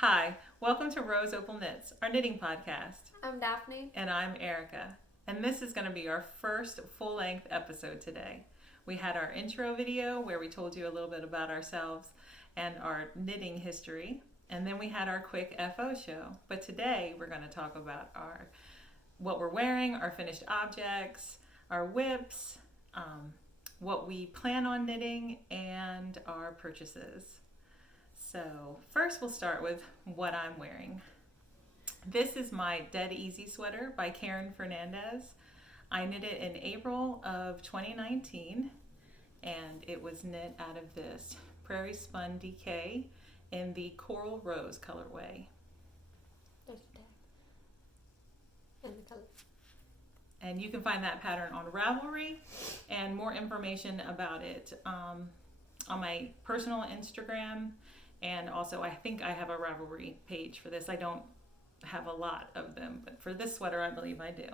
Hi, welcome to roseopalknits, our knitting podcast. I'm Daphne. And I'm Erica. And this is going to be our first full-length episode today. We had our intro video where we told you a little bit about ourselves and our knitting history. And then we had our quick FO show. But today we're going to talk about what we're wearing, our finished objects, our whips, what we plan on knitting, and our purchases. So first we'll start with what I'm wearing. This is my Dead Easy sweater by Karen Fernandez. I knit it in April of 2019 and it was knit out of this Prairie Spun DK in the Coral Rose colorway. There's the tag. And the color. And you can find that pattern on Ravelry and more information about it on my personal Instagram. And also, I think I have a Ravelry page for this. I don't have a lot of them, but for this sweater, I believe I do.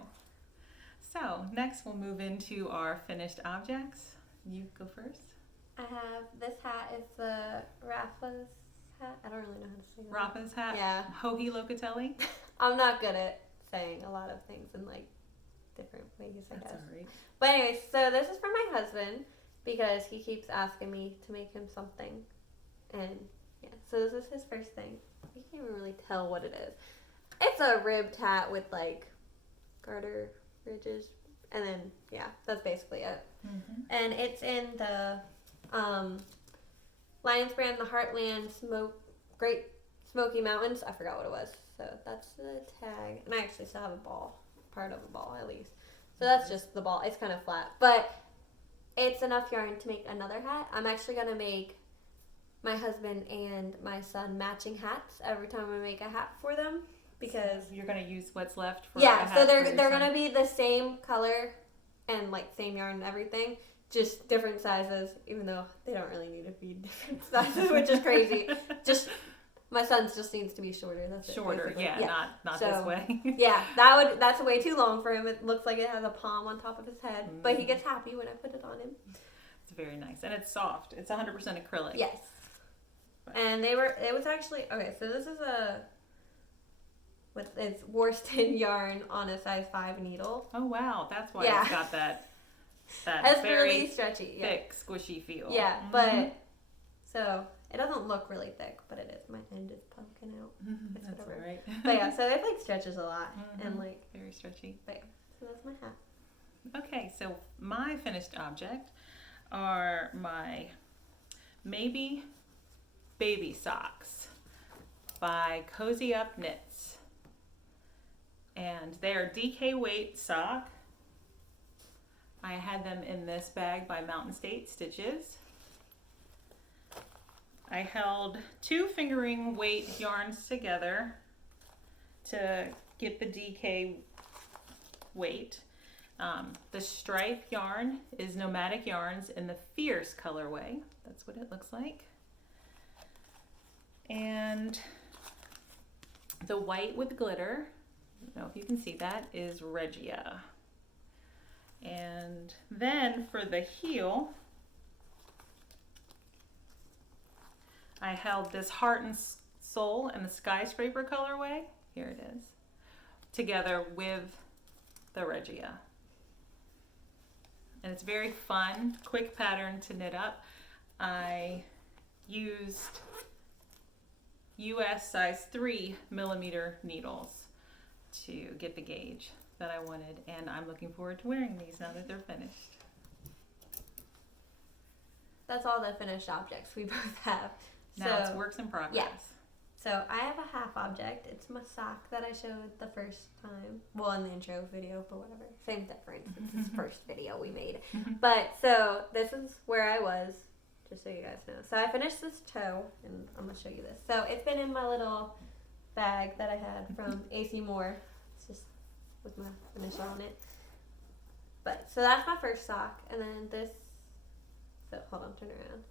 So next, we'll move into our finished objects. You go first. I have this hat. It's the Rafa's hat. I don't really know how to say that. Rafa's hat? Yeah. Hoagie Locatelli? I'm not good at saying a lot of things in like different ways, I guess. That's all right. But anyways, so this is for my husband because he keeps asking me to make him something. And yeah, so this is his first thing. You can't even really tell what it is. It's a ribbed hat with like garter ridges, and then yeah, that's basically it. Mm-hmm. And it's in the Brand Heartland Great Smoky Mountains. I forgot what it was. So that's the tag, and I actually still have a ball, part of a ball at least. So that's just the ball. It's kind of flat, but it's enough yarn to make another hat. I'm actually gonna make my husband and my son matching hats every time I make a hat for them, because so you're going to use what's left for yeah, so they're going to be the same color and like same yarn and everything, just different sizes, even though they don't really need to be different sizes, which is crazy. Just my son's just needs to be shorter. That's shorter, it, yeah, not so, this way. Yeah, that's way too long for him. It looks like it has a palm on top of his head, but he gets happy when I put it on him. It's very nice, and it's soft. It's 100% acrylic. Yes. And it was actually, okay, so this is it's worsted yarn on a size 5 needle. Oh wow, that's why yeah. It's got that it's very really stretchy, thick, squishy feel. Yeah, but, so, it doesn't look really thick, but it is. My end is pumpkin out. That's all right. But yeah, so it like stretches a lot, and like. Very stretchy. But yeah, so that's my hat. Okay, so my finished object are my maybe baby socks by Cozy Up Knits, and they're DK weight sock. I had them in this bag by Mountain State Stitches. I held 2 fingering weight yarns together to get the DK weight. The stripe yarn is Nomadic Yarns in the Fierce colorway. That's what it looks like. And the white with glitter, I don't know if you can see that, is Regia. And then for the heel, I held this Heart and Soul in the Skyscraper colorway, here it is, together with the Regia. And it's very fun, quick pattern to knit up. I used US size 3mm needles to get the gauge that I wanted, and I'm looking forward to wearing these now that they're finished. That's all the finished objects we both have. Now it's works in progress. Yeah. So I have a half object. It's my sock that I showed the first time. Well, in the intro video, but whatever. Same difference. It's the first video we made. But so this is where I was, just so you guys know. So I finished this toe, and I'm going to show you this. So it's been in my little bag that I had from AC Moore. It's just with my initial on it. But so that's my first sock, and then this. So hold on, turn around.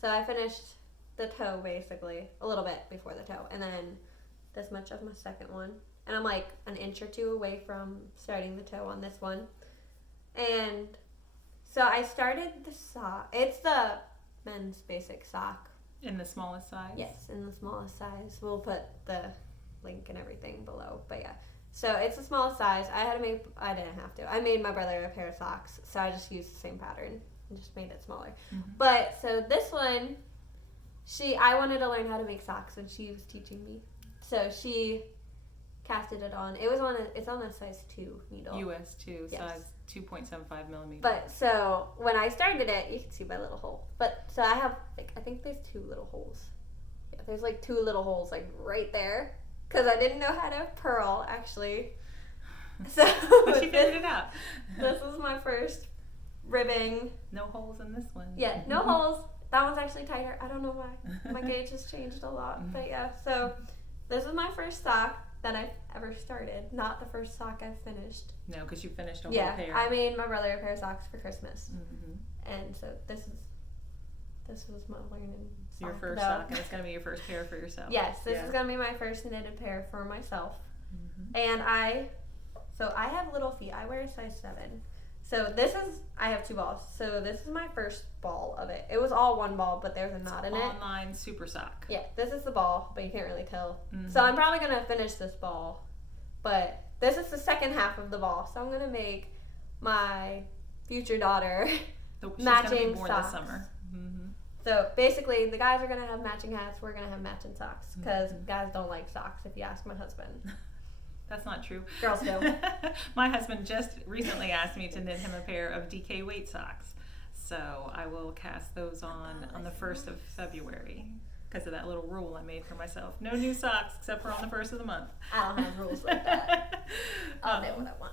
So I finished the toe basically a little bit before the toe, and then this much of my second one, and I'm like an inch or 2 away from starting the toe on this one. And so I started the sock. It's the men's basic sock In the smallest size? Yes, in the smallest size. We'll put the link and everything below. But yeah, so it's the smallest size. I didn't have to. I made my brother a pair of socks, so I just used the same pattern and just made it smaller. But so this one, I wanted to learn how to make socks, and she was teaching me. So she casted it on. It's on a size 2 needle. US 2, yes. Size 2.75 millimeters. But so when I started it, you can see my little hole. But so I have, I think there's 2 little holes. Yeah, there's 2 little holes right there. Because I didn't know how to purl, actually. So but she figured it out. This is my first ribbing. No holes in this one. Yeah, no holes. That one's actually tighter. I don't know why. My gauge has changed a lot. But yeah, so this is my first sock that I've ever started. Not the first sock I've finished. No, because you finished a whole pair. Yeah, I made my brother a pair of socks for Christmas. And so this was my learning sock. Your first sock, and it's going to be your first pair for yourself. Yes, this is going to be my first knitted pair for myself. And I have little feet. I wear a size 7. So I have 2 balls. So this is my first ball of it. It was all one ball, but there's a knot in it. Online Supersocke. Yeah, this is the ball, but you can't really tell. So I'm probably going to finish this ball. But this is the second half of the ball. So I'm going to make my future daughter matching She's going to be born socks. this summer. So basically, the guys are going to have matching hats. We're going to have matching socks. Because guys don't like socks, if you ask my husband. That's not true. Girls do. My husband just recently asked me to knit him a pair of DK weight socks. So I will cast those on the 1st of February because of that little rule I made for myself. No new socks except for on the 1st of the month. I don't have rules like that. I'll do what I want.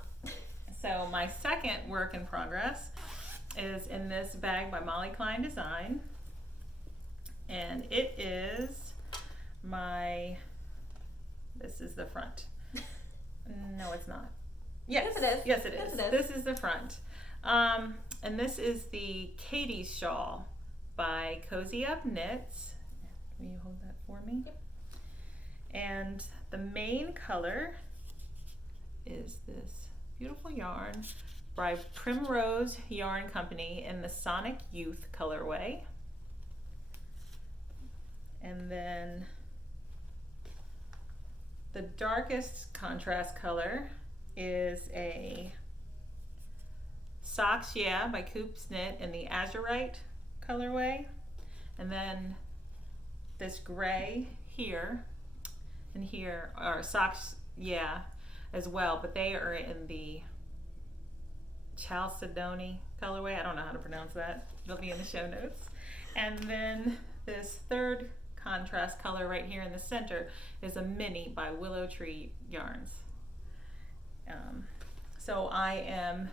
So my second work in progress is in this bag by Molly Klein Design. And it is this is the front. No, it's not. Yes, it is. Yes, it is. This is the front. And this is the Katie's shawl by Cozy Up Knits. Will you hold that for me? Yep. And the main color is this beautiful yarn by Primrose Yarn Company in the Sonic Youth colorway. And then the darkest contrast color is a Socks Yeah by CoopKnits in the Azurite colorway. And then this gray here and here are Socks Yeah as well, but they are in the Chaledony colorway. I don't know how to pronounce that. It'll be in the show notes. And then this third contrast color right here in the center is a mini by Willow Tree Yarns. So I am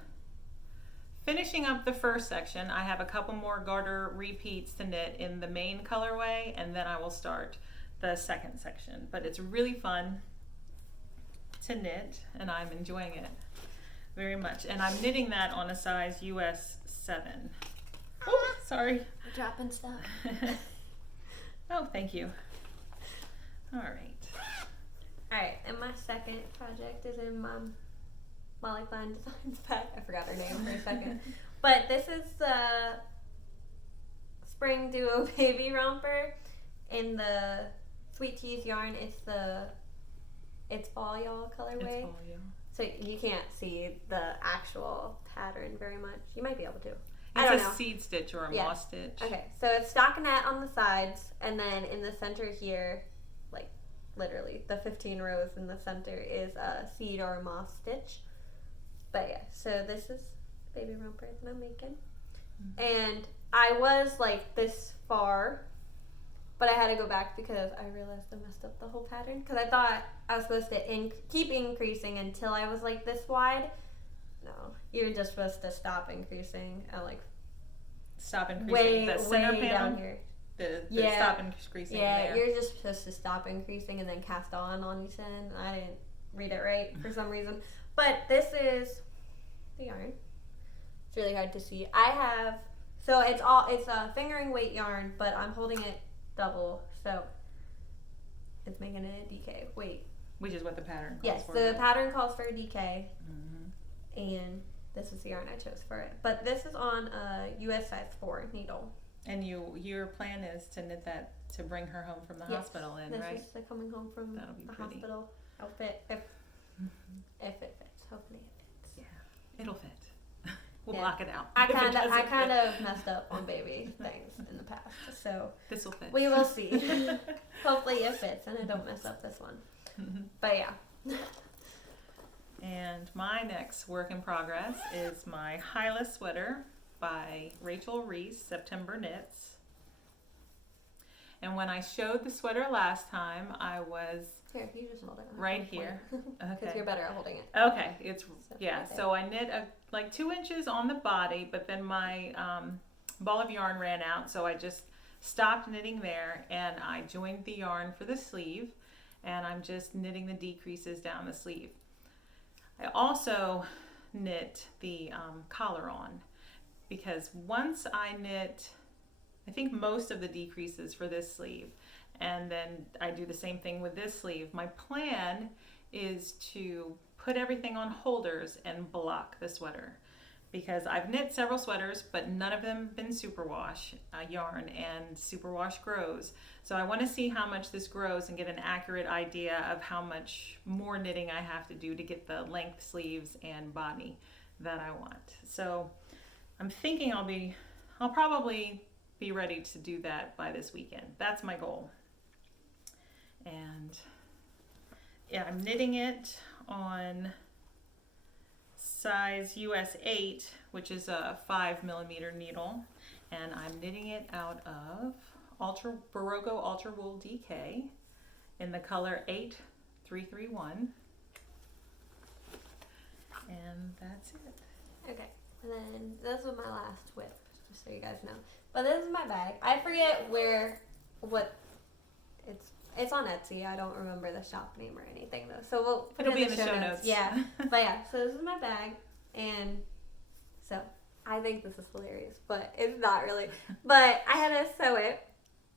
finishing up the first section. I have a couple more garter repeats to knit in the main colorway, and then I will start the second section. But it's really fun to knit, and I'm enjoying it very much. And I'm knitting that on a size US 7. Oh, sorry. We're dropping stuff. Oh, thank you. All right. All right, and my second project is in Molly Klein Designs bag. I forgot her name for a second. But this is the Spring Duo Baby Romper in the Sweet Teas yarn. It's Fall Y'all colorway. It's Fall Y'all. So you can't see the actual pattern very much. You might be able to. It's a seed stitch or a moss stitch. Okay, so it's stockinette on the sides, and then in the center here, like literally the 15 rows in the center is a seed or a moss stitch. But yeah, so this is baby romper that I'm making. And I was like this far, but I had to go back because I realized I messed up the whole pattern. Because I thought I was supposed to keep increasing until I was like this wide. No, you're just supposed to stop increasing at like stop increasing the center way panel down here. The stop increasing there. You're just supposed to stop increasing and then cast on each end. I didn't read it right for some reason. But this is the yarn. It's really hard to see. It's a fingering weight yarn, but I'm holding it double, so it's making it a DK weight. Which is what the pattern calls yes, for. Yes, the pattern calls for a DK. And this is the yarn I chose for it. But this is on a US size 4 needle. And your plan is to knit that to bring her home from the hospital in, this right? is the coming home from That'll be the pretty. hospital outfit, if it fits. Hopefully it fits. Yeah, it'll fit. We'll block it out. I if it kind doesn't fit. of messed up on baby things in the past, so This will fit. we will see. Hopefully it fits and I don't mess up this one. But yeah. And my next work in progress is my Hyla sweater by Rachel Reese, September Knits. And when I showed the sweater last time, I was Here, you just hold it. right here. Because Okay. you're better at holding it. Okay, it's yeah. right there. So I knit like 2 inches on the body, but then my ball of yarn ran out, so I just stopped knitting there, and I joined the yarn for the sleeve, and I'm just knitting the decreases down the sleeve. I also knit the collar on, because once I knit, I think most of the decreases for this sleeve, and then I do the same thing with this sleeve. My plan is to put everything on holders and block the sweater, because I've knit several sweaters, but none of them been superwash yarn, and superwash grows. So I want to see how much this grows and get an accurate idea of how much more knitting I have to do to get the length sleeves and body that I want. So I'm thinking I'll probably be ready to do that by this weekend. That's my goal. And yeah, I'm knitting it on size US 8, which is a 5mm needle, and I'm knitting it out of Berroco Ultra Wool DK in the color 8331, and that's it. Okay, and then this was my last whip, just so you guys know. But this is my bag. I forget what it's on Etsy. I don't remember the shop name or anything though. So we'll put It'll it be in the show notes. Yeah. But yeah, so this is my bag, and so I think this is hilarious, but it's not really. But I had to sew it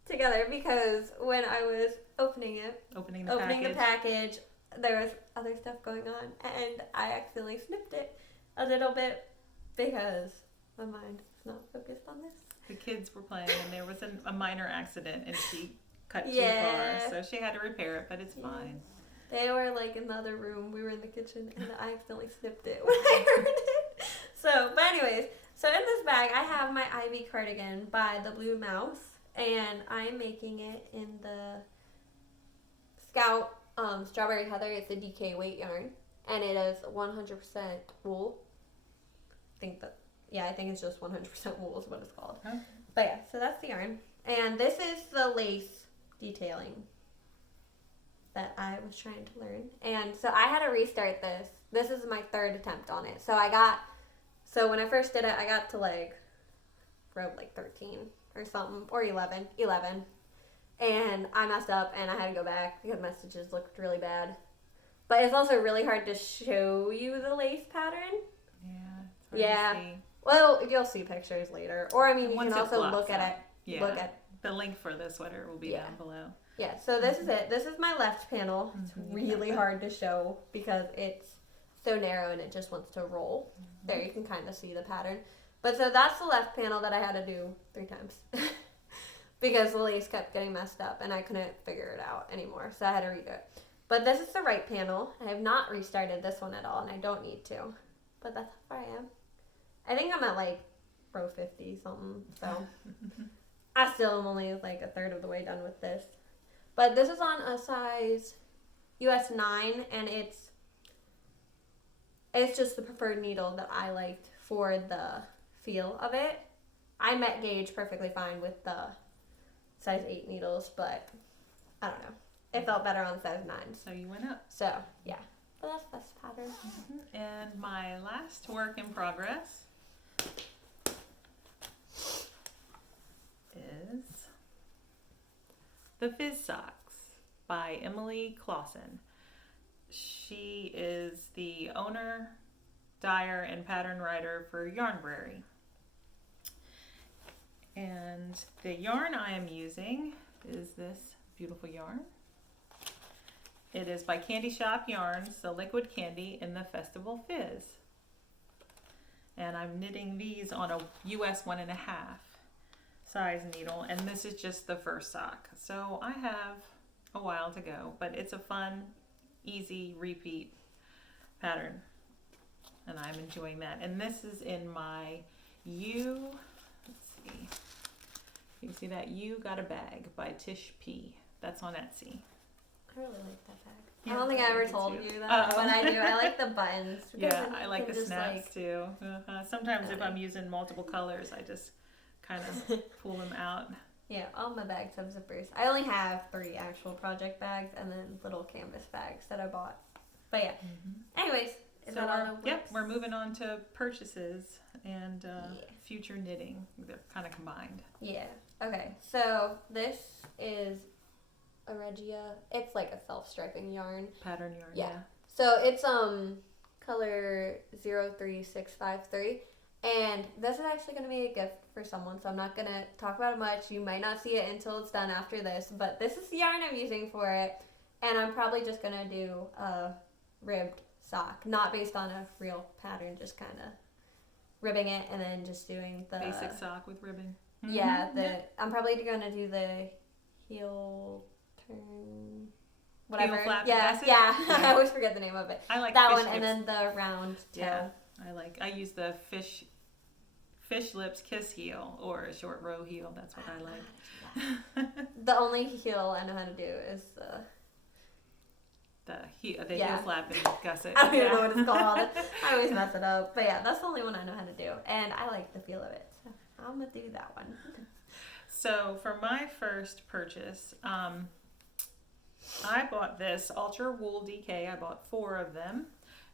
together because when I was opening the package, there was other stuff going on, and I accidentally snipped it a little bit because my mind is not focused on this. The kids were playing, and there was a minor accident, and she cut too far, so she had to repair it, but it's fine. They were like in the other room. We were in the kitchen, and I accidentally snipped it when I heard it. So, but anyways, so in this bag, I have my Ivy cardigan by the Blue Mouse, and I'm making it in the Scout Strawberry Heather. It's a DK weight yarn, and it is 100% wool. I think it's just 100% wool is what it's called. Okay. But yeah, so that's the yarn. And this is the lace detailing that I was trying to learn. And so I had to restart this. This is my 3rd attempt on it. So when I first did it, I got to row 13 or something, or 11. And I messed up and I had to go back because my stitches looked really bad. But it's also really hard to show you the lace pattern. Yeah. It's hard to see. Well, you'll see pictures later. Or, I mean, you Once can it also blocks look at out. it. Yeah. Look at The link for the sweater will be down below. Yeah, so this is it. This is my left panel. It's really hard to show because it's so narrow and it just wants to roll. There, you can kind of see the pattern. But so that's the left panel that I had to do 3 times because the lace kept getting messed up and I couldn't figure it out anymore. So I had to redo it. But this is the right panel. I have not restarted this one at all, and I don't need to. But that's how far I am. I think I'm at row 50 something. So I still am only a 1/3 of the way done with this. But this is on a size US 9, and it's just the preferred needle that I liked for the feel of it. I met gauge perfectly fine with the size 8 needles, but I don't know. It felt better on size 9. So you went up. So, yeah. But that's this pattern. And my last work in progress is the Fizz Socks by Emily Clausen. She is the owner, dyer, and pattern writer for Yarnbrary. And the yarn I am using is this beautiful yarn. It is by Shoppe Yarns, the liquid candy in the Festival Fizz. And I'm knitting these on a US 1.5. size needle, and this is just the first sock. So I have a while to go, but it's a fun, easy repeat pattern, and I'm enjoying that. And this is in my let's see, you can see that Ewe Got A Bag by Tish P. That's on Etsy. I really like that bag. Yeah, I don't think I ever told you that, but I do. I like the buttons. Yeah, I like the snaps too. Sometimes if I'm using multiple colors, I just kind of pull them out. Yeah, all my bags have zippers. I only have 3 actual project bags and then little canvas bags that I bought. But yeah. Anyways, is that all the works? Yep, we're moving on to purchases and future knitting. They're kind of combined. Yeah. Okay, so this is a Regia. It's like a self-striping yarn. Pattern yarn, yeah. So it's color 03653. And this is actually going to be a gift for someone, so I'm not going to talk about it much. You might not see it until it's done after this, but this is the yarn I'm using for it. And I'm probably just going to do a ribbed sock, not based on a real pattern, just kind of ribbing it and then just doing the... Basic sock with ribbing. Mm-hmm. Yeah, I'm probably going to do the heel turn... Whatever. Heel flap, yeah. I always forget the name of it. I like that fish one, lips. and then the round toe. Yeah, I use the fish lips kiss heel or a short row heel. That's what I like. The only heel I know how to do is the heel flap and gusset. I don't even know what it's called. I always mess it up. But yeah, that's the only one I know how to do, and I like the feel of it. So I'm gonna do that one. So for my first purchase, I bought this Ultra Wool DK. I bought 4 of them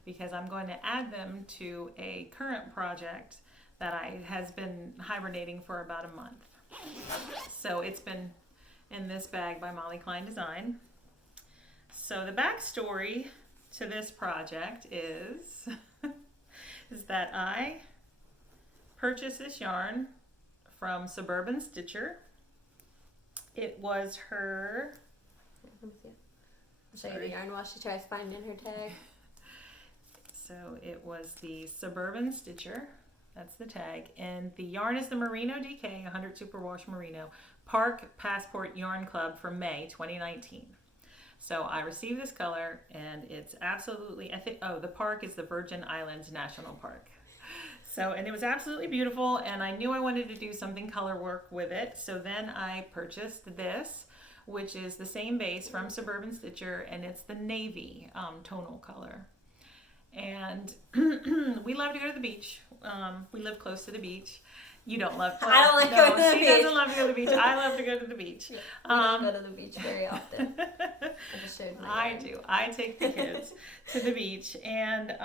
because I'm going to add them to a current project that has been hibernating for about a month. So it's been in this bag by Molly Klein Design. So the backstory to this project is that I purchased this yarn from Suburban Stitcher. It was her... I'll show you the yarn while she tries finding her tag. So it was the Suburban Stitcher. That's the tag. And the yarn is the Merino DK 100 Superwash Merino Park Passport Yarn Club from May 2019. So I received this color and it's absolutely, the park is the Virgin Islands National Park. So, and it was absolutely beautiful, and I knew I wanted to do something color work with it. So then I purchased this, which is the same base from Suburban Stitcher, and it's the navy tonal color. And we love to go to the beach. We live close to the beach. You don't love to. I don't like going to the beach. She doesn't love to go to the beach. I love to go to the beach. Yeah, I don't go to the beach very often. I just showed my I do. I take the kids to the beach, and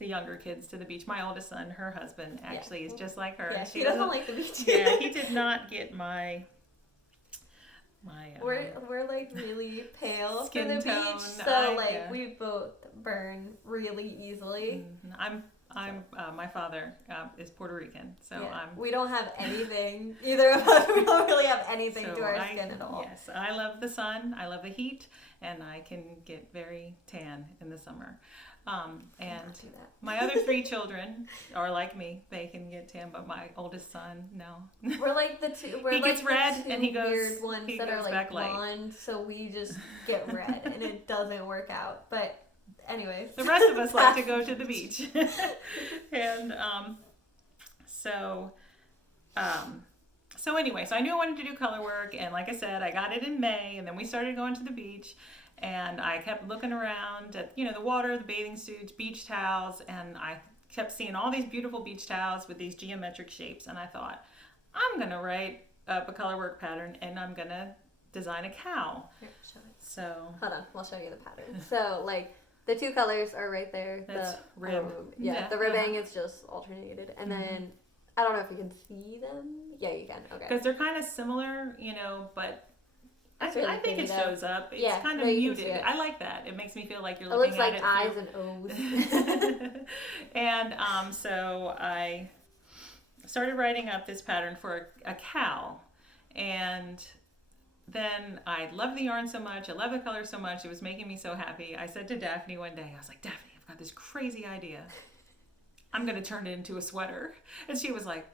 the younger kids to the beach. My oldest son, her husband, actually is just like her. Yeah, she doesn't like the beach. Yeah, he did not get my we're like really pale for the tone. beach, so we both burn really easily. I'm my father is Puerto Rican, so we don't have anything. Either of us, we don't really have anything to our skin at all. Yes, I love the sun, I love the heat, and I can get very tan in the summer. And my other 3 children are like me; they can get tan, but my oldest son, no. We're like the two. We're he like gets red, and he goes. Weird ones that are like blonde, so we just get red, and it doesn't work out. But anyways, the rest of us like to go to the beach, and so anyway, so I knew I wanted to do color work, and like I said, I got it in May, and then we started going to the beach. And I kept looking around at, the water, the bathing suits, beach towels, and I kept seeing all these beautiful beach towels with these geometric shapes. And I thought, I'm going to write up a color work pattern, and I'm going to design a cow. Here, show it. So hold on, I'll show you the pattern. So like the 2 colors are right there. That's the rib. The ribbing is just alternated, and then I don't know if you can see them. Yeah, you can. Okay. Because they're kind of similar, but. Really I think it shows up. It's kind of muted. I like that. It makes me feel like you're looking at it. It looks like eyes and O's. And so I started writing up this pattern for a cow. And then I love the yarn so much. I love the color so much. It was making me so happy. I said to Daphne one day, I was like, Daphne, I've got this crazy idea. I'm going to turn it into a sweater. And she was like,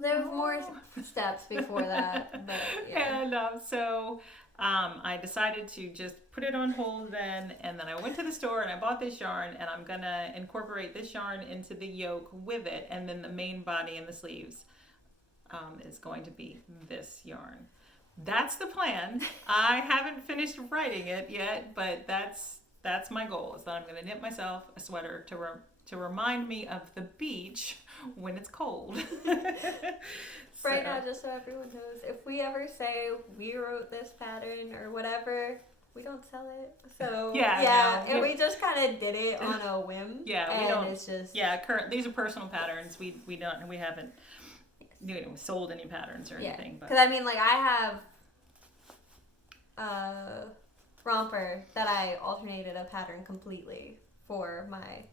There was more steps before that, but yeah. And I decided to just put it on hold then, and then I went to the store and I bought this yarn, and I'm gonna incorporate this yarn into the yoke with it, and then the main body and the sleeves is going to be this yarn. That's the plan. I haven't finished writing it yet, but that's my goal, is that I'm gonna knit myself a sweater to remind me of the beach when it's cold. Right now, just so everyone knows, if we ever say we wrote this pattern or whatever, we don't sell it. So and we just kind of did it on a whim. Yeah, we don't. It's just these are personal patterns. We haven't sold any patterns or anything. Because I mean, like, I have a romper that I alternated a pattern completely for my.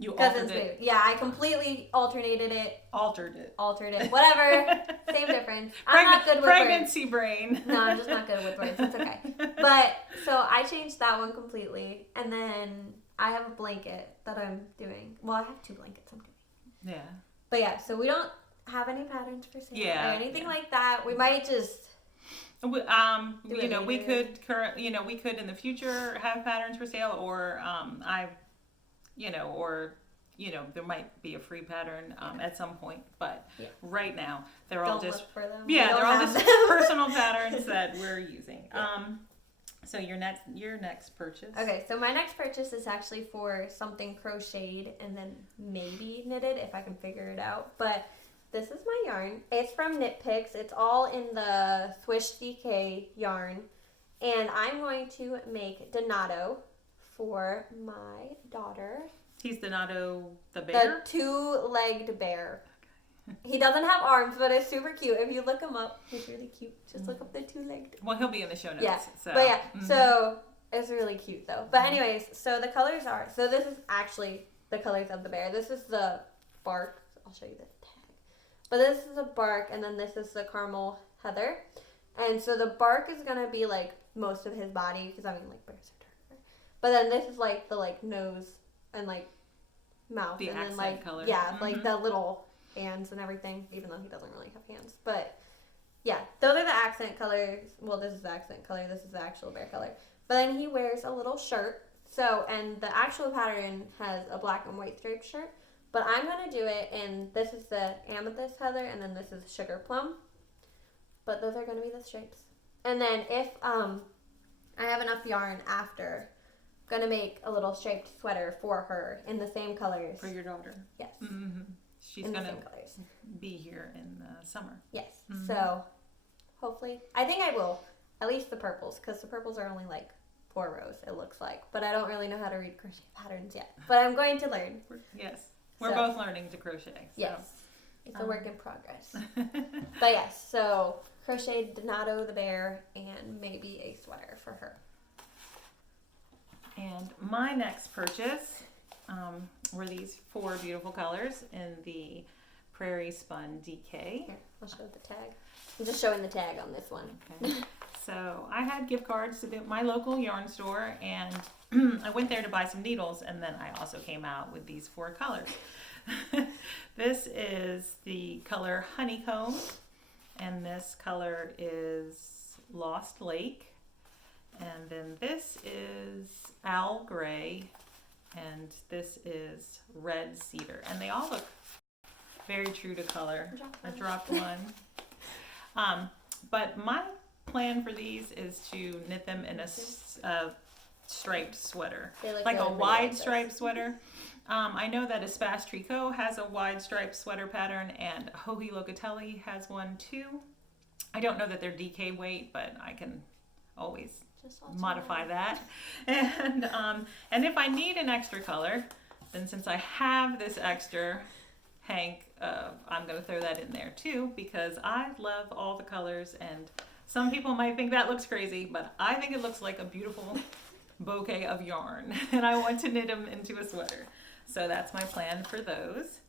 You altered it? Yeah, I completely alternated it. Altered it. Whatever. Same difference. I'm not good with pregnancy words. brain. No, I'm just not good with words. It's okay. But, so I changed that one completely. And then I have a blanket that I'm doing. Well, I have 2 blankets I'm doing. Yeah. But yeah, so we don't have any patterns for sale or anything like that. We might just... we could in the future have patterns for sale, or there might be a free pattern at some point, but right now they're all just look for them. They're all just personal patterns that we're using. So your next purchase. Okay, so my next purchase is actually for something crocheted and then maybe knitted if I can figure it out. But this is my yarn. It's from Knit Picks. It's all in the Swish DK yarn, and I'm going to make Donato for my daughter. He's Donato the bear? The 2-legged bear. He doesn't have arms, but it's super cute. If you look him up, he's really cute. Just look up the 2-legged. Well, he'll be in the show notes. Yeah. So. But yeah, so it's really cute though. But anyways, so the colors are, so this is actually the colors of the bear. This is the bark. I'll show you the tag. But this is the bark, and then this is the caramel heather. And so the bark is going to be like most of his body, because I mean, like, bears are darker. But then this is like the nose and like mouth, the and accent then like color. like the little hands and everything, even though he doesn't really have hands. But yeah, those are the accent colors. Well, this is the accent color, this is the actual bear color. But then he wears a little shirt. So, and the actual pattern has a black and white striped shirt, but I'm gonna do it in, this is the amethyst heather, and then this is sugar plum. But those are gonna be the stripes. And then if I have enough yarn after, I'm gonna make a little striped sweater for her in the same colors. For your daughter. Yes. Mm-hmm. She's in gonna the same colors. be here in the summer. Yes. Mm-hmm. So hopefully, I think I will. At least the purples, because the purples are only like 4 rows, it looks like. But I don't really know how to read crochet patterns yet. But I'm going to learn. We're both learning to crochet. So. Yes. It's a work in progress. But yes, so crochet Donato the bear and maybe a sweater for her. And my next purchase were these 4 beautiful colors in the Prairie Spun DK. Here, I'll show the tag. I'm just showing the tag on this one. Okay. So I had gift cards to my local yarn store, and I went there to buy some needles, and then I also came out with these 4 colors. This is the color Honeycomb, and this color is Lost Lake, and then this is Owl Gray, and this is Red Cedar, and they all look very true to color. I dropped one. But my plan for these is to knit them in a striped sweater, like a wide striped sweater. I know that Espace Tricot has a wide striped sweater pattern, and Hohi Locatelli has one too. I don't know that they're DK weight, but I can always modify that. And if I need an extra color, then since I have this extra hank, I'm going to throw that in there too, because I love all the colors, and some people might think that looks crazy, but I think it looks like a beautiful bouquet of yarn, and I want to knit them into a sweater. So that's my plan for those.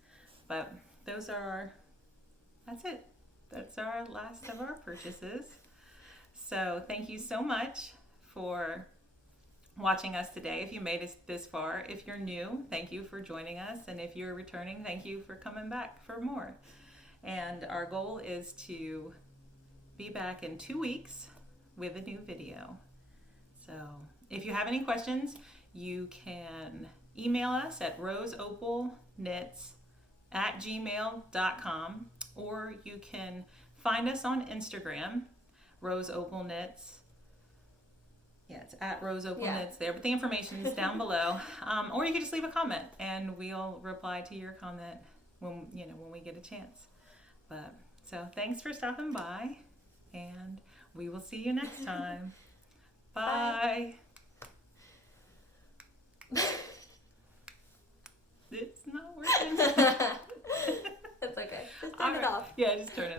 But that's it. That's our last of our purchases. So thank you so much for watching us today. If you made it this far, if you're new, thank you for joining us. And if you're returning, thank you for coming back for more. And our goal is to be back in 2 weeks with a new video. So if you have any questions, you can email us at roseopalknits@gmail.com, or you can find us on Instagram, roseopalknits. Yeah, it's at roseopalknits there, but the information is down below. Or you can just leave a comment, and we'll reply to your comment when we get a chance. But so thanks for stopping by, and we will see you next time. Bye. It's not working. It's okay. Just turn it off. Yeah, just turn it off.